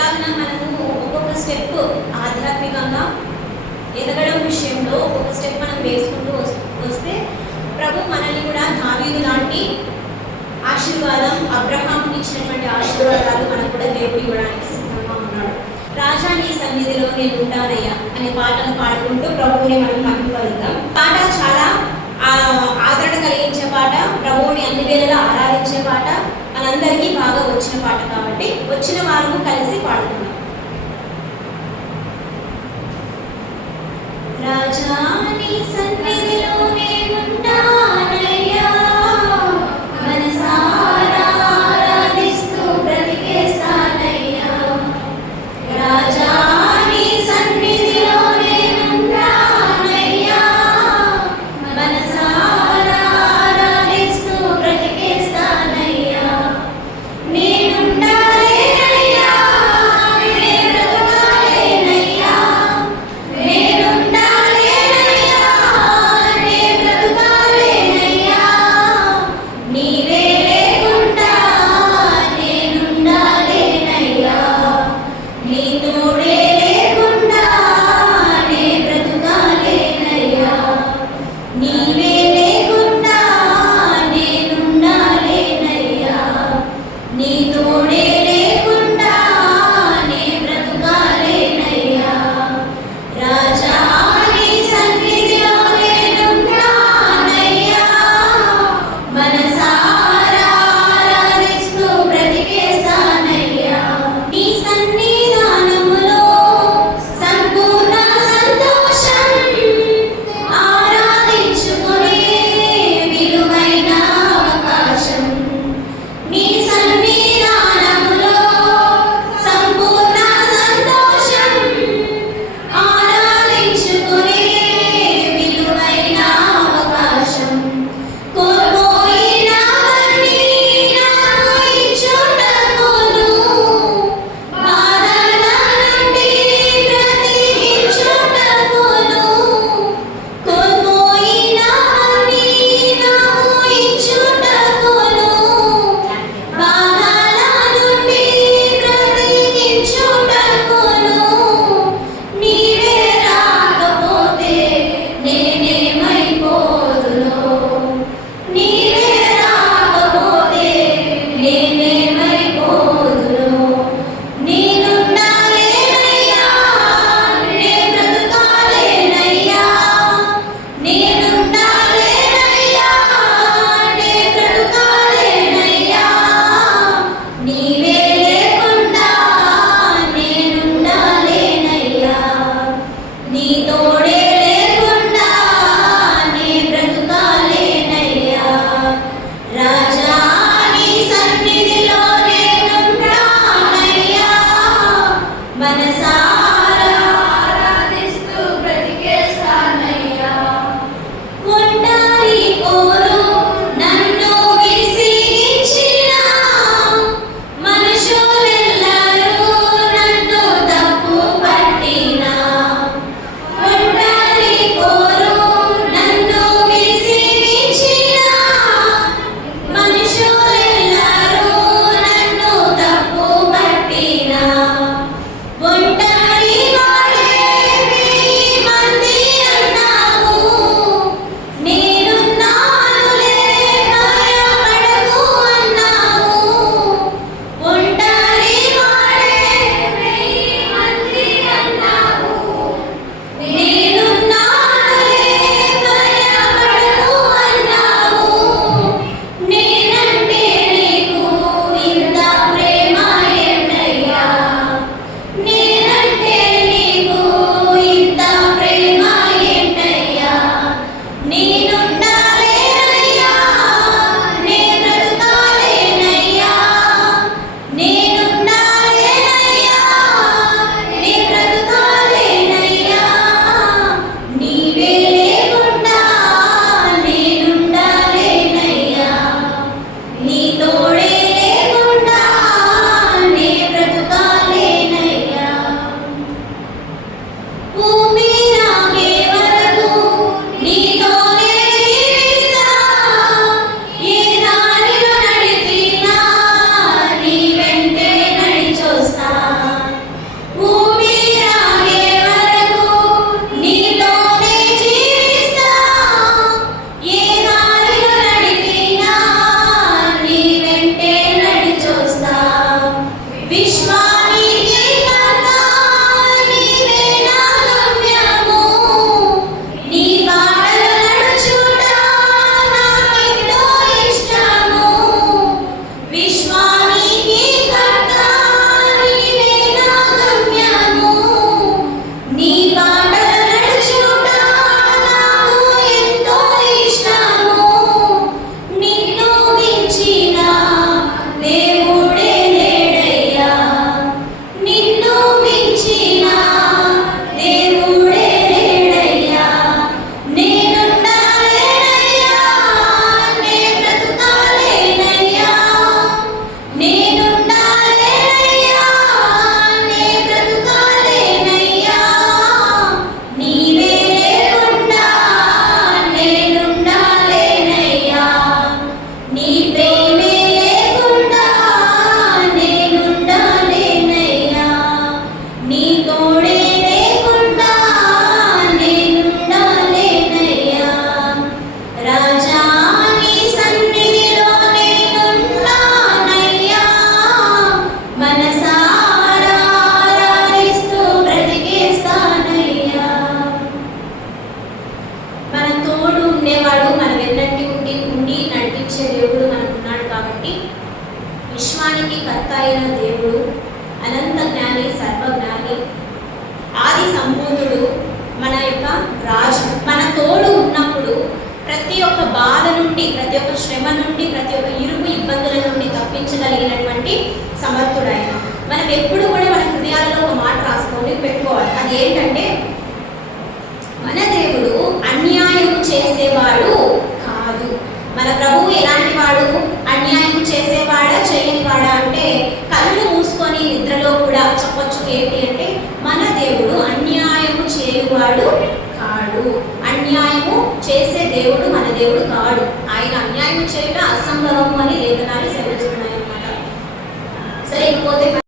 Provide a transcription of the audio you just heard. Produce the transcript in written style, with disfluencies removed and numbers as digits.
ఇలాగ మనము ఒక్కొక్క స్టెప్ ఆధ్యాత్మికంగా ఎదగడం విషయంలో ఒక్కొక్క స్టెప్ మనం వేసుకుంటూ వస్తే ప్రభు మనల్ని కూడా దావీదు లాంటి ఆశీర్వాదం, అబ్రహాం ఇచ్చినటువంటి ఆశీర్వాదాలు మనకు కూడా దేవుడు ఇవ్వడానికి సిద్ధంగా ఉన్నాడు. రాజా నీ సన్నిధిలో నేను ఉంటానయ్యా అనే పాటను పాడుకుంటూ ప్రభువుని మనం మహిమపరుద్దాం. పాట చాలా ఆదరణ కలిగించే పాట, ప్రభువుని అన్ని వేళలా ఆరాధించే పాట, మనందరికీ బాగా వచ్చిన పాట కాబట్టి వచ్చిన వారు కలిసి పాడుకుందాం. రాజా నీ సన్నిధిలో నేను ఉంటానయ్యా, మనసారా ఆరాధిస్తూ బ్రతికేస్తానయ్యా. రాజా నీ సన్నిధిలో నేను ఉంటానయ్యా, మనసారా ఆరాధిస్తూ బ్రతికేస్తానయ్యా. నేనుండాలేనయ్యా, నేనుండాలేనయ్యా, నేనుండాలేనయ్యా, విశ్వానికి కర్త నీవే నా గమ్యము, నీ బాటలో నడుచుట నాకెంతో ఇష్టము. విశ్వానికి కర్త నీవే నా గమ్యము, నీ బాటలో నడుచుట నాకు ఎంతో ఇష్టము. నిన్ను మించిన దేవుడే లేడయ్యా, నిన్ను మించిన దేవుడే లేడయ్యా. నేనుండాలేనయ్యా, నే బ్రతుకాలేనయ్యా, నేనుండాలేనయ్యా, నే బ్రతుకాలేనయ్యా. నీవే లేకుండా నేనుండాలేనయ్యా, నీ ప్రేమే లేకుండా నేనుండాలేనయ్యా, నీ తోడే లేకుండా నేనుండాలేనయ్యా. రాజా నీ సన్నిధిలో నేనుంటానయ్యా, మనసారా ఆరాధిస్తూ బ్రతికేస్తానయ్యా. మన తోడు ఉండేవాడు, మన వెన్నంటి ఉండి నడిపించే దేవుడు మనకు ఉన్నాడు. కాబట్టి విశ్వానికి కర్త అయిన దేవుడు, అనంత జ్ఞాని, సర్వజ్ఞాని, ఆది సంపూర్ణుడు, మన యొక్క రాజు మన తోడు ఉన్నప్పుడు ప్రతి ఒక్క బాధ నుండి, ప్రతి ఒక్క శ్రమ నుండి, ప్రతి ఒక్క ఇరుగు ఇబ్బందుల నుండి తప్పించగలిగినటువంటి సమర్థుడు ఆయన. మనం ఎప్పుడు కూడా మన హృదయాలలో ఒక మాట రాసుకొని పెట్టుకోవాలి. అది ఏంటంటే, మన దేవుడు అన్యాయం చేసేవాడు కాదు. మన ప్రభువు ఎలాంటి వాడు? అన్యాయం చేసేవాడా చేయనివాడా అంటే, కళ్ళు మూసుకొని నిద్రలో కూడా చెప్పొచ్చు. ఏంటి అంటే, మన దేవుడు అన్యాయము చేయువాడు కాడు. అన్యాయము చేసే దేవుడు మన దేవుడు కాడు. ఆయన అన్యాయం చేయడం అసంభవము అని లేఖనాలు సెలవిస్తున్నాయి అన్నమాట. సరే, ఇంకోతే